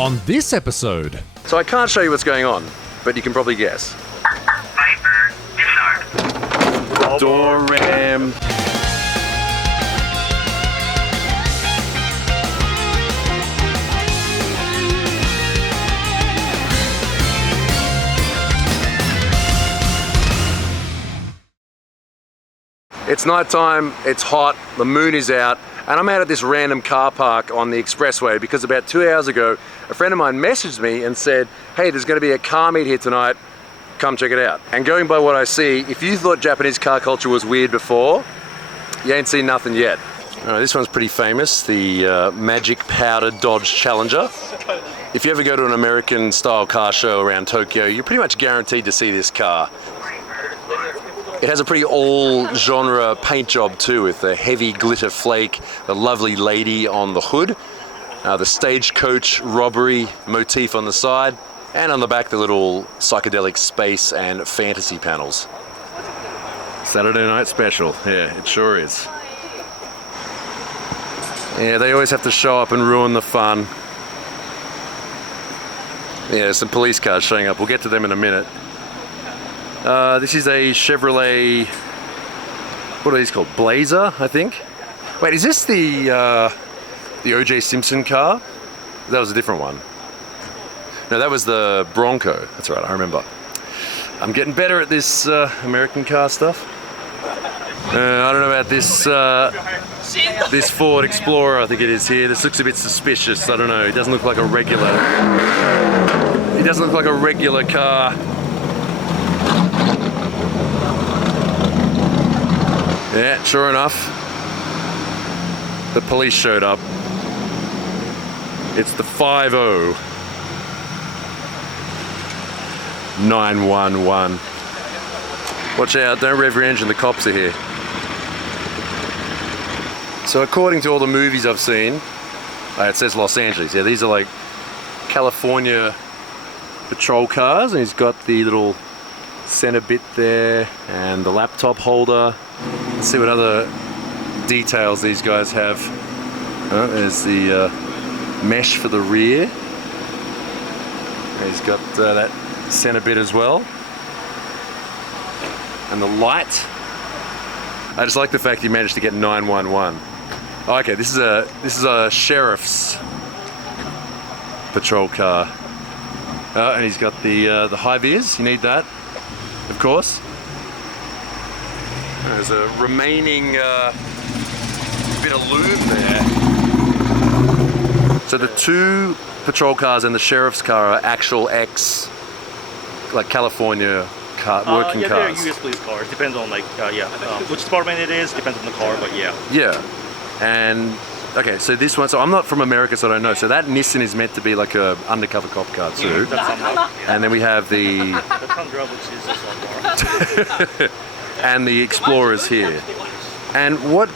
On this episode. So I can't show you what's going on, but you can probably guess. Door ram. It's nighttime, it's hot, the moon is out, and I'm out at this random car park on the expressway because about 2 hours ago, a friend of mine messaged me and said, hey, there's gonna be a car meet here tonight, come check it out. And going by what I see, if you thought Japanese car culture was weird before, you ain't seen nothing yet. All right, this one's pretty famous, the Magic Powder Dodge Challenger. If you ever go to an American style car show around Tokyo, you're pretty much guaranteed to see this car. It has a pretty all-genre paint job too, with the heavy glitter flake, the lovely lady on the hood, the stagecoach robbery motif on the side, and on the back the little psychedelic space and fantasy panels. Saturday night special, yeah, it sure is. Yeah, they always have to show up and ruin the fun. Yeah, some police cars showing up, we'll get to them in a minute. This is a Chevrolet, what are these called? Blazer, I think? Wait, is this the O.J. Simpson car? That was a different one. No, that was the Bronco. That's right, I remember. I'm getting better at this American car stuff. I don't know about this this Ford Explorer, I think it is here. This looks a bit suspicious, I don't know. It doesn't look like a regular. It doesn't look like a regular car. Yeah, sure enough, the police showed up. It's the 50911. Watch out, don't rev your engine, the cops are here. So according to all the movies I've seen, it says Los Angeles. Yeah, these are like California patrol cars, and he's got the little center bit there and the laptop holder. Let's see what other details these guys have. There's the mesh for the rear. He's got that center bit as well. And the light. I just like the fact he managed to get 911. Oh, okay, this is a sheriff's patrol car. And he's got the high vis. You need that, of course. There's a remaining bit of lube there. So the two patrol cars and the sheriff's car are actual like California working cars. Yeah, they're US police cars. Depends on which department it is. Depends on the car, but yeah. Yeah, and okay, so this one. So I'm not from America, so I don't know. So that Nissan is meant to be like a undercover cop car too. And then we have the Tundra, which is a car. And the Explorers here. And what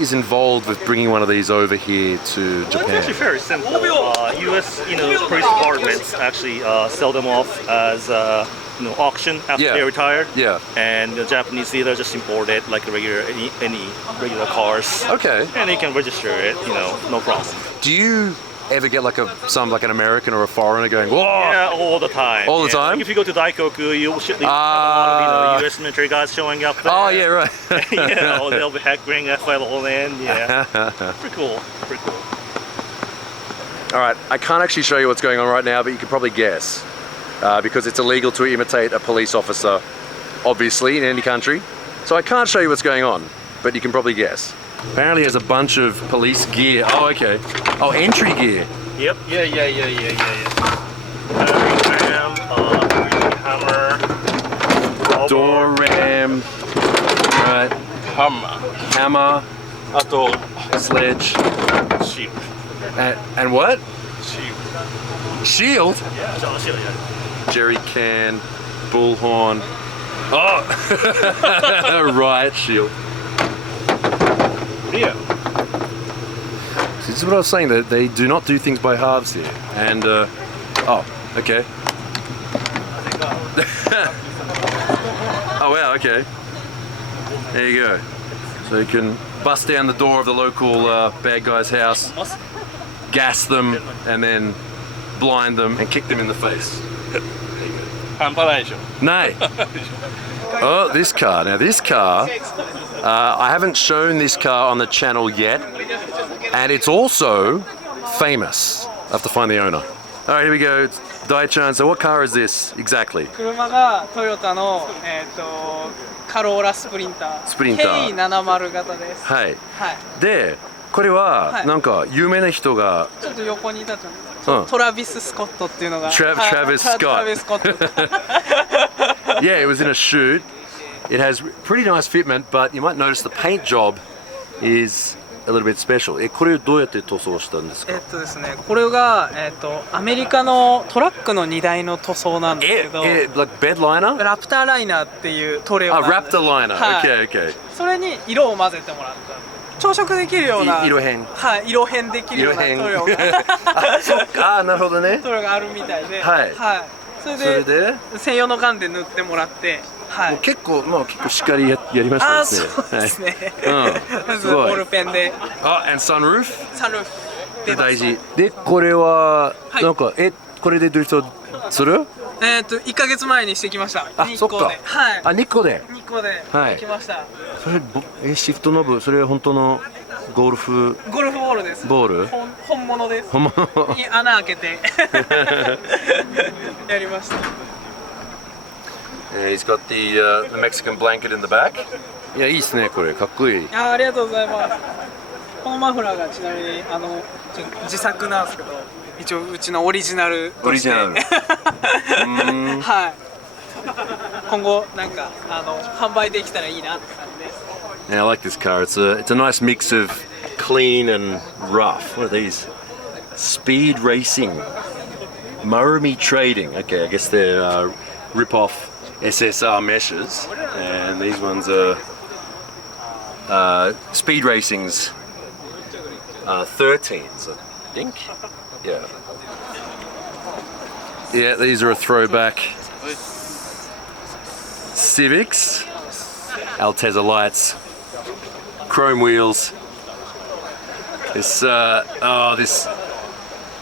is involved with bringing one of these over here to Japan? It's actually very simple. U.S. police departments actually sell them off as auction after they retire. Yeah. And the Japanese dealer just import it like any regular cars. Okay. And they can register it, no problem. Do you ever get like an American or a foreigner going, whoa? Yeah, all the time. All the time? Like if you go to Daikoku, you'll have a lot of U.S. military guys showing up there. Oh yeah, right. They'll be bring FLO in. Yeah, pretty cool. All right, I can't actually show you what's going on right now, but you can probably guess because it's illegal to imitate a police officer, obviously, in any country. So I can't show you what's going on, but you can probably guess. Apparently he has a bunch of police gear. Oh, okay. Oh, entry gear. Yep. Yeah. Hammer. Door ram. Right. Hammer. Sledge. Shield. And what? Shield? Yeah, shield, yeah. Jerry can. Bullhorn. Oh! Riot shield. Yeah. So this is what I was saying, that they do not do things by halves here. And, oh, okay. Oh wow, okay. There you go. So you can bust down the door of the local bad guy's house, gas them, and then blind them and kick them in the face. 半端ないでしょ Nay. Oh, this car. Now this car, I haven't shown this car on the channel yet, and it's also famous. I have to find the owner. All right, here we go. It's Dai-chan. So what car is this exactly? 車がトヨタのカローラスプリンター。スプリンター。K70 型です。はい。はい。で、これは、はいなんか有名な人が、ちょっと横にいたじゃん。トラビス・スコットっていうのが。Travis Scott. トラビス・スコット。Yeah, it was in a shoot. It has pretty nice fitment, but you might notice the paint job is a little bit special. これどうやって塗装したんですか？ですね、これがアメリカのトラックの荷台の塗装なんですけど、like bed liner? ラプターライナーっていう塗料なんです。Raptor liner. はい Okay, okay. それに色を混ぜてもらった。朝食できるような色変。はい、色変できるような塗料がそっか、なるほどね。塗料があるみたいで、はいはい。それで専用のガンで塗ってもらって、はい。結構しっかりやりましたですね。そうですね。まずすごいボールペンで。and sunroof? サンルーフ出ます。大事。で、これはなんかこれでドリフトする1ヶ月前にしてきました。日そっか。光で。はい。あ、日光で。日光で来ました。それシフトノブ、それは本当のゴルフボールです。ボール？本物です。本物に穴開けてやりました。He's got the Mexican blanket in the back. いや、いいですね、これかっこいい。ありがとうございます。このマフラーがちなみに自作なんですけど、一応うちのオリジナルとして。はい。今後なんか販売できたらいいなって感じです。Yeah, I like this car. It's a nice mix of clean and rough. What are these? Speed racing, Myrone trading. Okay, I guess they're rip-off SSR meshes, and these ones are Speed Racing's 13s, I think. Yeah. Yeah, these are a throwback. Civics, Altezza lights, chrome wheels. This this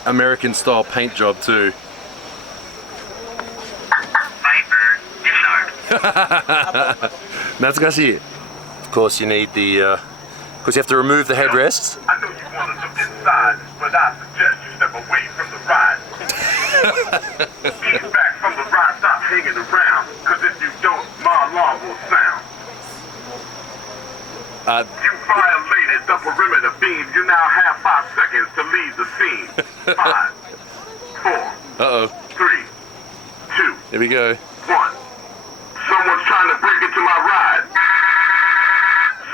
American style paint job too. Natsukashi. Of course, you need the. Because you have to remove the headrests. I know you want to look inside, but I suggest you step away from the ride. Get back from the ride, stop hanging around, because if you don't, my alarm will sound. You violated the perimeter beam. You now have 5 seconds to leave the scene. 5, 4, 3, 2, Here we go. 1. Someone's trying to break into my ride.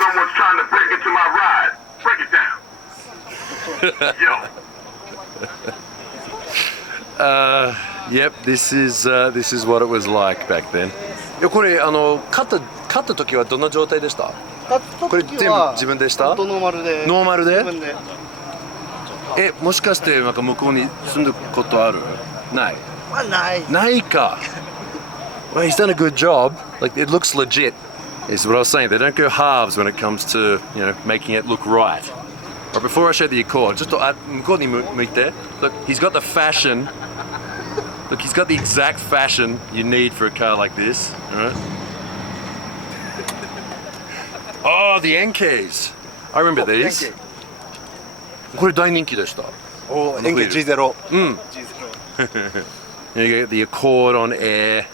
Someone's trying to break into my ride. Break it down. Yo. Yep, this is what it was like back then. これ買った時はどんな状態でした？これ全部自分でした？ノーマルで。ノーマルで？自分で。もしかしてなんか向こうに住んだことある？ない。まあない。ないか。Well, he's done a good job. Like it looks legit. Is what I was saying. They don't go halves when it comes to making it look right. But before I show the Accord, just to meet there. Look, he's got the fashion. Look, he's got the exact fashion you need for a car like this. All right. Oh, the NKs. I remember these. これ大人気でした。お、NK G0。You get the Accord on air.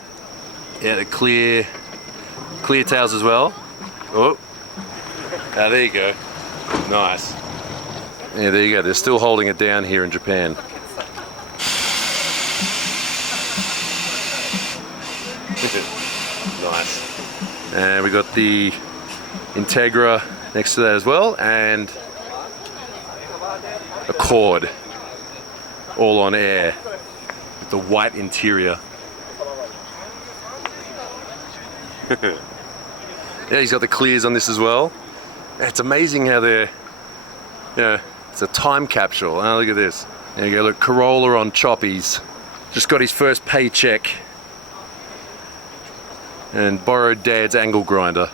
Yeah, the clear tails as well. Oh, there you go. Nice. Yeah, there you go. They're still holding it down here in Japan. Nice. And we got the Integra next to that as well, and Accord, all on air with the white interior. Yeah, he's got the clears on this as well. It's amazing how they're, it's a time capsule. Oh, look at this. There you go, look, Corolla on choppies. Just got his first paycheck and borrowed Dad's angle grinder.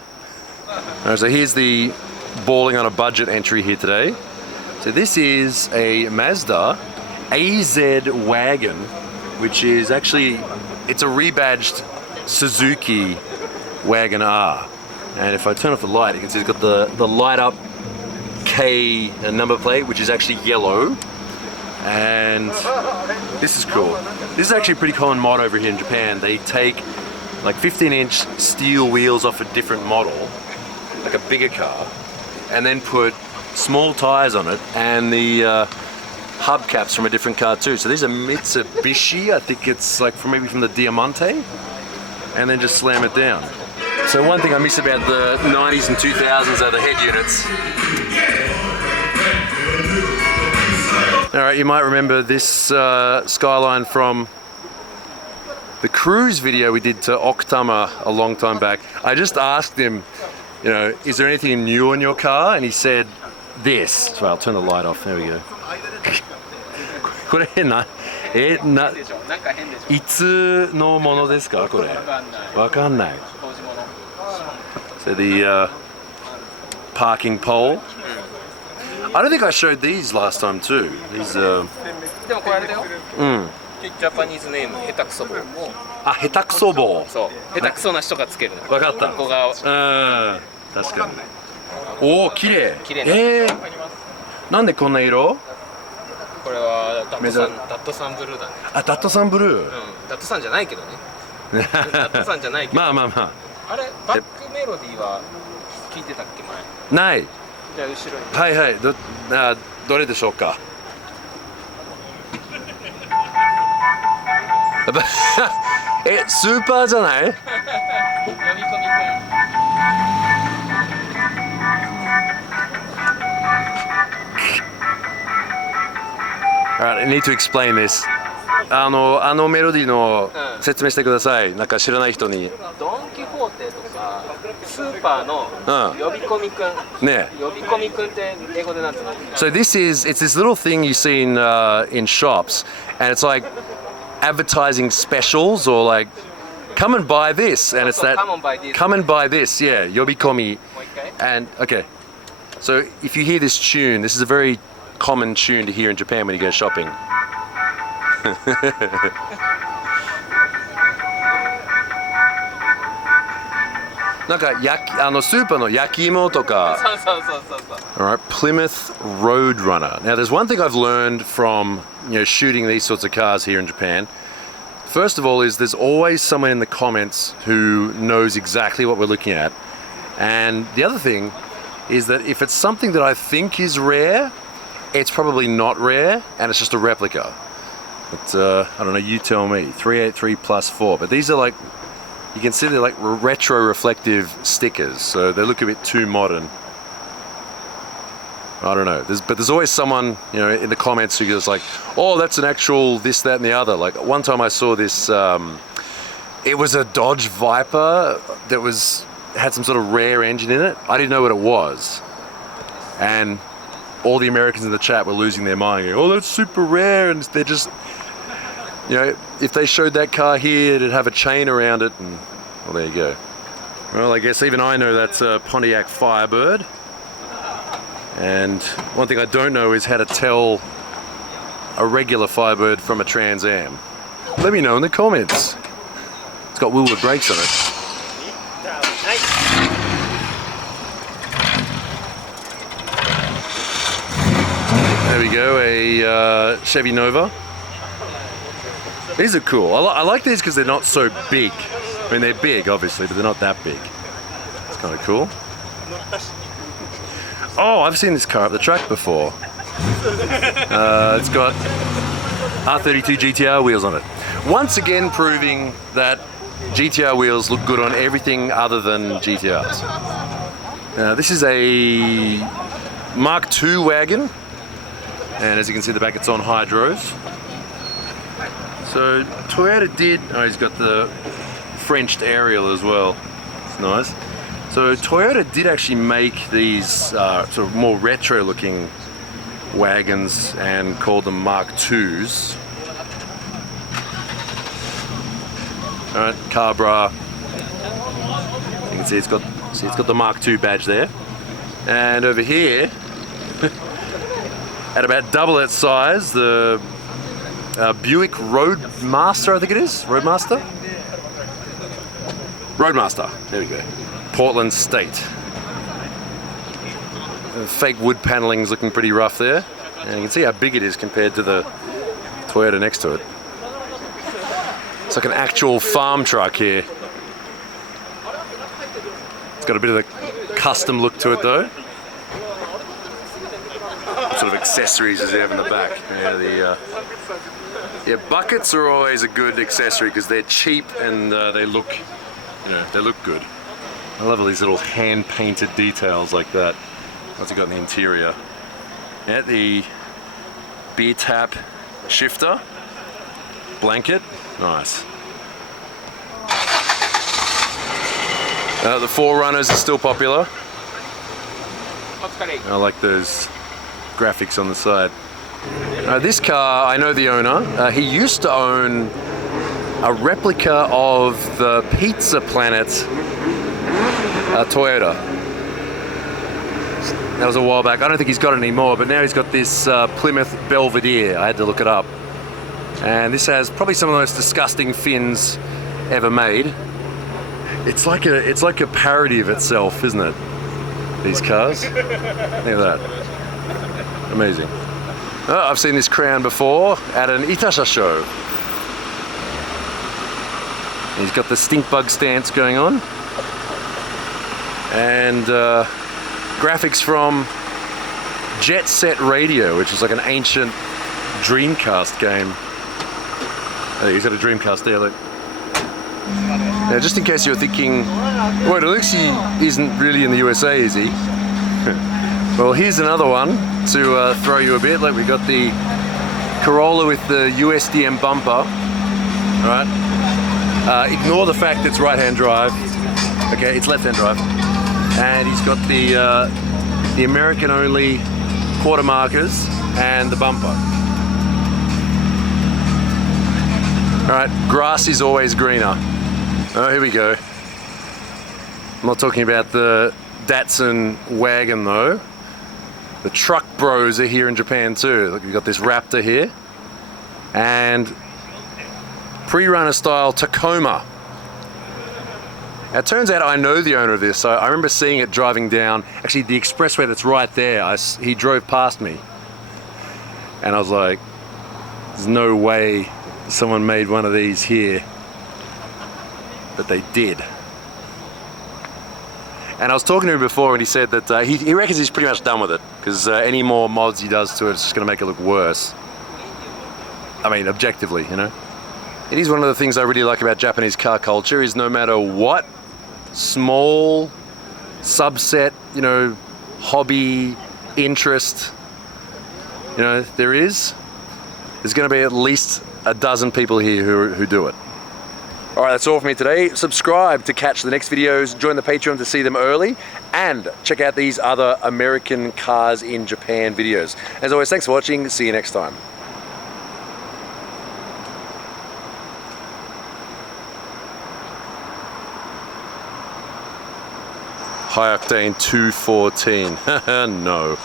All right, so here's the balling on a budget entry here today. So this is a Mazda AZ wagon, which is actually, it's a rebadged Suzuki Wagon R. And if I turn off the light, you can see it's got the light up K number plate, which is actually yellow. And this is cool. This is actually a pretty common mod over here in Japan. They take like 15-inch steel wheels off a different model, like a bigger car, and then put small tires on it and the hubcaps from a different car too. So these are Mitsubishi, I think it's like maybe from the Diamante, and then just slam it down. So one thing I miss about the 90s and 2000s are the head units. Alright, you might remember this skyline from the cruise video we did to Oktama a long time back. I just asked him, you know, is there anything new in your car? And he said this. So I'll turn the light off. There we go. これいつのものですかこれ？わかんない。So the parking pole. I don't think I showed these last time too. These でもこれあれだよ。ジャパニーズネーム下手くそ棒。あ、下手くそ棒。そう、下手くそな人がつけるの。わかった。ここが。確かに。おお、綺麗。綺麗な。なんでこんな色？これはダットサンブルーだね。あ、ダットサンブルー。ダットサンじゃないけどね。ダットサンじゃないけど。まあまあまあ。あれバックメロディーは聞いてたっけ前？ない。じゃあ後ろに。はいはい。どれでしょうか。スーパーじゃない？呼び込みくん。Alright, I need to explain this. あのメロディーの説明してください。なんか知らない人に。ドン・キホーテとかスーパーの呼び込みくん。ね。呼び込みくんって英語でなんていうの？ So it's this little thing you see in shops, and it's like advertising specials or like come and buy this, and it's that come and buy this, yeah, yobikomi. And okay, so if you hear this tune, this is a very common tune to hear in Japan when you go shopping. なんかスーパーの焼き芋とか。All right, Plymouth Roadrunner. Now, there's one thing I've learned from shooting these sorts of cars here in Japan. First of all, is there's always someone in the comments who knows exactly what we're looking at, and the other thing is that if it's something that I think is rare, it's probably not rare, and it's just a replica. But I don't know. You tell me. 383+4. But these are like. You can see they're like retro reflective stickers, so they look a bit too modern. I don't know. But there's always someone, in the comments who goes like, "Oh, that's an actual this, that, and the other." Like one time I saw this. It was a Dodge Viper that had some sort of rare engine in it. I didn't know what it was, and all the Americans in the chat were losing their mind. Going, "Oh, that's super rare," and they're just. If they showed that car here, it'd have a chain around it, and well, there you go. Well, I guess even I know that's a Pontiac Firebird. And one thing I don't know is how to tell a regular Firebird from a Trans Am. Let me know in the comments. It's got Wilwood brakes on it. There we go, a Chevy Nova. These are cool. I like these because they're not so big. I mean, they're big, obviously, but they're not that big. It's kind of cool. Oh, I've seen this car up the track before. It's got R32 GTR wheels on it. Once again proving that GTR wheels look good on everything other than GTRs. Now, this is a Mark II wagon. And as you can see at the back, it's on hydros. So Toyota did, he's got the Frenched aerial as well. It's nice. So Toyota did actually make these sort of more retro looking wagons and called them Mark IIs. Alright, car bra. You can see it's got the Mark II badge there. And over here at about double that size, the Buick Roadmaster, I think it is. Roadmaster? Roadmaster, there we go. Portland State. The fake wood panelling's looking pretty rough there. And you can see how big it is compared to the Toyota next to it. It's like an actual farm truck here. It's got a bit of a custom look to it though. What sort of accessories does it have in the back? Yeah, buckets are always a good accessory because they're cheap and they look, they look good. I love all these little hand-painted details like that. What's it got in the interior? Yeah, the beer tap shifter, blanket, nice. The 4Runners are still popular. I like those graphics on the side. This car, I know the owner. He used to own a replica of the Pizza Planet Toyota. That was a while back. I don't think he's got it anymore, but now he's got this Plymouth Belvedere. I had to look it up. And this has probably some of the most disgusting fins ever made. It's like a parody of itself, isn't it? These cars. Look at that. Amazing. Oh, I've seen this Crown before at an Itasha show. He's got the stink bug stance going on. And graphics from Jet Set Radio, which is like an ancient Dreamcast game. Oh, he's got a Dreamcast there, look. Now, just in case you're thinking, wait, Alexi isn't really in the USA, is he? Well, here's another one to throw you a bit. Like, we got the Corolla with the USDM bumper. Right? Ignore the fact it's right-hand drive. Okay, it's left-hand drive. And he's got the American-only quarter markers and the bumper. All right, grass is always greener. Oh, here we go. I'm not talking about the Datsun wagon though. The truck bros are here in Japan too. Look, we've got this Raptor here. And pre-runner style Tacoma. Now, it turns out I know the owner of this. So I remember seeing it driving down, actually the expressway that's right there. He drove past me. And I was like, there's no way someone made one of these here. But they did. And I was talking to him before and he said that he reckons he's pretty much done with it because any more mods he does to it, it's just going to make it look worse. I mean, objectively, you know. It is one of the things I really like about Japanese car culture is no matter what small subset, you know, hobby, interest, you know, there's going to be at least a dozen people here who do it. Alright, that's all for me today. Subscribe to catch the next videos, join the Patreon to see them early, and check out these other American cars in Japan videos. As always, thanks for watching. See you next time. High octane 214. No.